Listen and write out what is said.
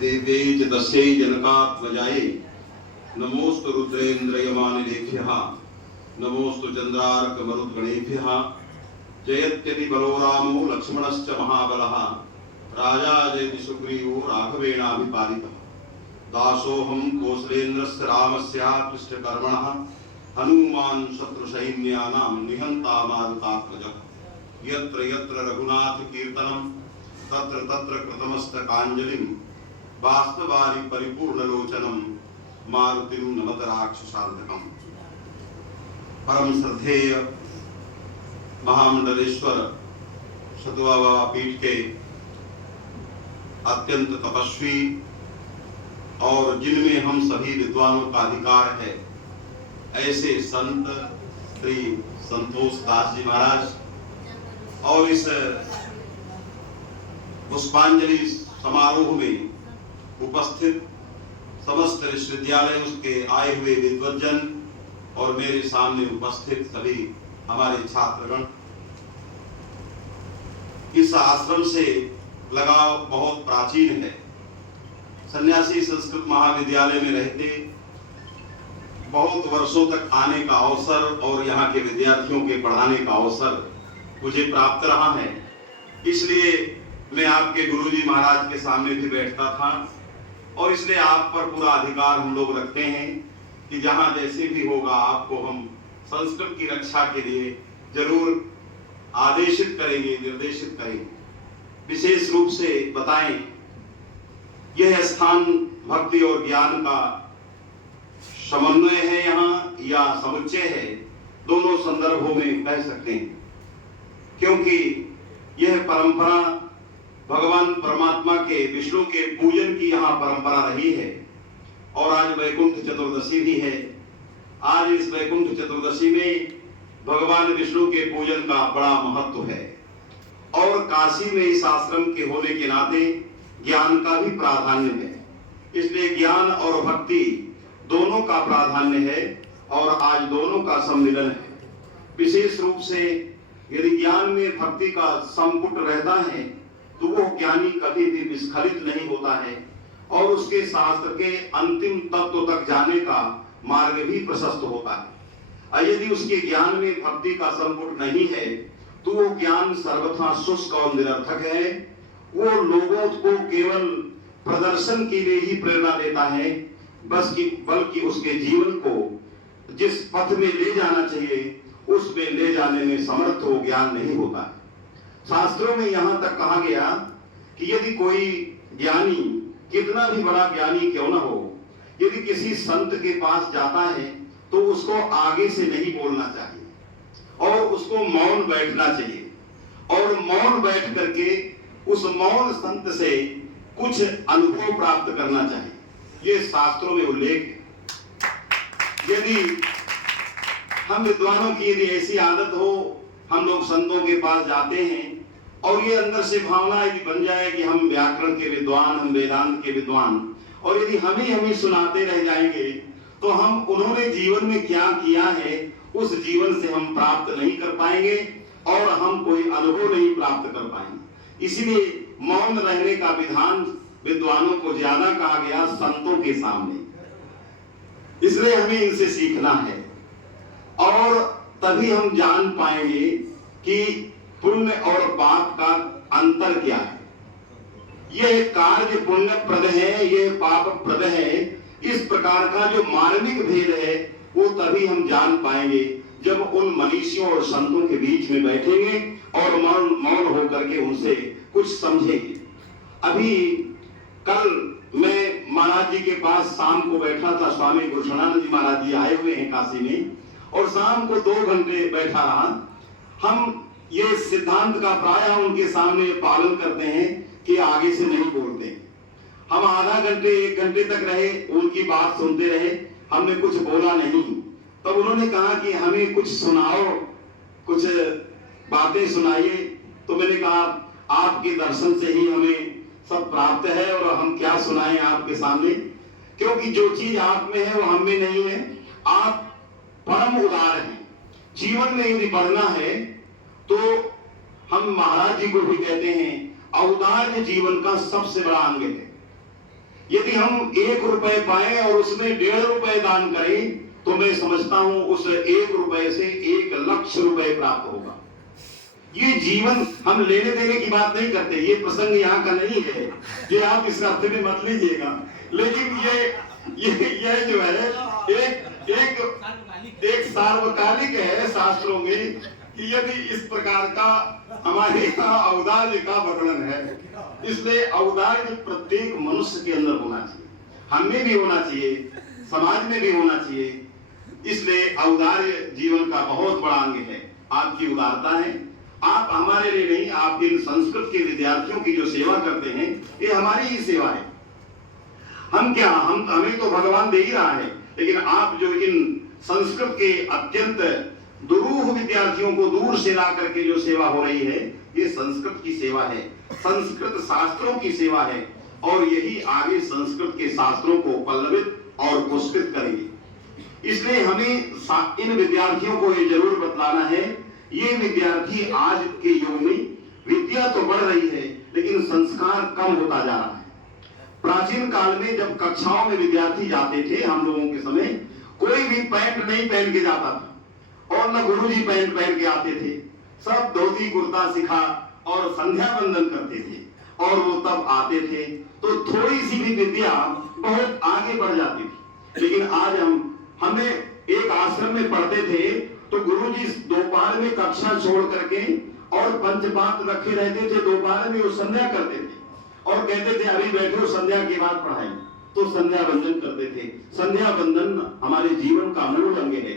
देव्यै च तस्यै जनकात्मजायै नमोस्तु रुद्रेन्द्रयमानिलेभ्यः नमोस्तु चन्द्रार्कमरुद्गणेभ्यः। जयत्यपि बलो रामो लक्ष्मणश्च महाबलः राजा जयति सुग्रीवो राघवेणाभिपालितः। दासोऽहं कौसलेन्द्रस्य रामस्य कृष्णकर्मणः हनुमान् शत्रुसैन्यानां निहन्ता मारुतात्मजः। यत्र यत्र रघुनाथ कीर्तनं तत्र तत्र कृतमस्तकाञ्जलिं बाष्पवारि परिपूर्णलोचनं मारुतिं नमत राक्षसान्तकम्। परम श्रद्धेय महामंडलेश्वर सतुवा पीठ के अत्यंत तपस्वी और जिनमें हम सभी विद्वानों का अधिकार है, ऐसे संत श्री संतोष दास जी महाराज और इस पुष्पांजलि समारोह में उपस्थित समस्त विश्वविद्यालय उसके आए हुए विद्वज्जन और मेरे सामने उपस्थित सभी हमारे छात्रगण, इस आश्रम से लगाव बहुत प्राचीन है। सन्यासी संस्कृत महाविद्यालय में रहते बहुत वर्षों तक आने का अवसर और यहाँ के विद्यार्थियों के पढ़ाने का अवसर मुझे प्राप्त रहा है। इसलिए मैं आपके गुरुजी महाराज के सामने भी बैठता था और इसलिए आप पर पूरा अधिकार हम लोग रखते हैं कि जहाँ जैसे भी होगा आपको हम संस्कृत की रक्षा के लिए जरूर आदेशित करेंगे, निर्देशित करेंगे। विशेष रूप से बताएं, यह स्थान भक्ति और ज्ञान का समन्वय है यहाँ या समुच्चय है, दोनों संदर्भों में कह सकते हैं, क्योंकि यह परंपरा भगवान परमात्मा के विष्णु के पूजन की यहाँ परंपरा रही है। और आज वैकुंठ चतुर्दशी भी है। आज इस वैकुंठ चतुर्दशी में भगवान विष्णु के पूजन का बड़ा महत्व है और काशी में इस आश्रम के होने के नाते ज्ञान का भी प्राधान्य है। इसलिए ज्ञान और भक्ति दोनों का प्राधान्य है और आज दोनों का सम्मिलन है। विशेष रूप से यदि ज्ञान में भक्ति का संपुट रहता है तो वो ज्ञानी कभी भी विस्खलित नहीं होता है और उसके शास्त्र के अंतिम तत्व तक जाने का मार्ग भी प्रशस्त होता है। यदि उसके ज्ञान में भक्ति का संपुट नहीं है तो वो ज्ञान सर्वथा शुष्क और निरर्थक है। वो लोगों को केवल प्रदर्शन के लिए ही प्रेरणा देता है, बल्कि उसके जीवन को जिस पथ में ले जाना चाहिए उसमें ले जाने में समर्थ वो ज्ञान नहीं होता है। शास्त्रों में यहाँ तक कहा गया कि यदि कोई ज्ञानी, कितना भी बड़ा ज्ञानी क्यों ना हो, यदि किसी संत के पास जाता है तो उसको आगे से नहीं बोलना चाहिए और उसको मौन बैठना चाहिए और मौन बैठ करके उस मौन संत से कुछ अनुभव प्राप्त करना चाहिए। ये शास्त्रों में उल्लेख है। यदि हम विद्वानों की यदि ऐसी आदत हो, हम लोग संतों के पास जाते हैं और ये अंदर से भावना यदि बन जाए कि हम व्याकरण के विद्वान, हम वेदांत के विद्वान, और यदि हमें सुनाते रह जाएंगे तो हम उन्होंने जीवन में क्या किया है उस जीवन से हम प्राप्त नहीं कर पाएंगे और हम कोई अनुभव नहीं प्राप्त कर पाएंगे। इसीलिए मौन रहने का विधान विद्वानों को ज्यादा कहा गया संतों के सामने। इसलिए हमें इनसे सीखना है और तभी हम जान पाएंगे कि पुण्य और पाप का अंतर क्या है। यह कार्य पुण्य प्रद है, यह पाप प्रद है। इस प्रकार का जो मार्मिक भेद है वो तभी हम जान पाएंगे जब उन मनीषियों और संतों के बीच में बैठेंगे और मौन होकर के उनसे कुछ समझेंगे। अभी कल मैं महाराज जी के पास शाम को बैठा था, स्वामी गुरुशरणानंद जी महाराज जी आए हुए हैं काशी में, और शाम को 2 घंटे बैठा रहा। हम ये सिद्धांत का प्रायः उनके सामने पालन करते हैं कि आगे से नहीं बोलते। हम आधा घंटे 1 घंटे तक रहे, उनकी बात सुनते रहे, हमने कुछ बोला नहीं। तब उन्होंने कहा कि हमें कुछ सुनाओ, कुछ बातें सुनाइए। तो मैंने कहा आपके दर्शन से ही हमें सब प्राप्त है और हम क्या सुनाएं आपके सामने, क्योंकि जो चीज आप में है वो हम में नहीं है। आप परम उदार हैं। जीवन में यदि बढ़ना है तो हम महाराज जी को भी कहते हैं औदार्य जीवन का सबसे बड़ा अंग है। यदि हम 1 रुपए पाए और उसमें 1.5 रुपए दान करें तो मैं समझता हूं उस 1 रुपए से 1 लाख रुपए प्राप्त होगा। ये जीवन हम लेने देने की बात नहीं करते, ये प्रसंग यहाँ का नहीं है, ये आप इस अर्थ में मत लीजिएगा, लेकिन ये जो है एक सार्वकालिक है शास्त्रों में कि यदि इस प्रकार का हमारे यहाँ औदार्य का वर्णन है, इसलिए औदार्य प्रत्येक मनुष्य के अंदर होना चाहिए, हम में भी होना चाहिए, समाज में भी होना चाहिए। इसलिए औदार्य जीवन का बहुत बड़ा अंग है। आपकी उदारता है, आप हमारे लिए नहीं, आप इन संस्कृत के विद्यार्थियों की जो सेवा करते हैं ये हमारी ही सेवा है। हमें तो भगवान दे ही रहा है, लेकिन आप जो इन संस्कृत के अत्यंत दुरूह विद्यार्थियों को दूर से ला करके जो सेवा हो रही है, ये संस्कृत की सेवा है, संस्कृत शास्त्रों की सेवा है, और यही आगे संस्कृत के शास्त्रों को पल्लवित और पुष्पित करेगी। इसलिए हमें इन विद्यार्थियों को ये जरूर बतलाना है, ये विद्यार्थी आज के युग में विद्या तो बढ़ रही है लेकिन संस्कार कम होता जा रहा है। प्राचीन काल में जब कक्षाओं में विद्यार्थी जाते थे, हम लोगों के समय कोई भी पैंट नहीं पहन के जाता था और न गुरुजी पैंट पहन के आते थे, सब धोती कुर्ता सिखा और संध्या वंदन करते थे और वो तब आते थे तो थोड़ी सी भी विद्या बहुत आगे बढ़ जाती थी। लेकिन आज हमें एक आश्रम में पढ़ते थे तो गुरुजी दोपहर में कक्षा छोड़ करके और पंचपात्र रखे रहते थे, दोपहर में वो संध्या करते थे और कहते थे अभी बैठो संध्या के बाद पढ़ाई, तो संध्या वंदन करते थे। संध्या वंदन हमारे जीवन का मूल अंग है।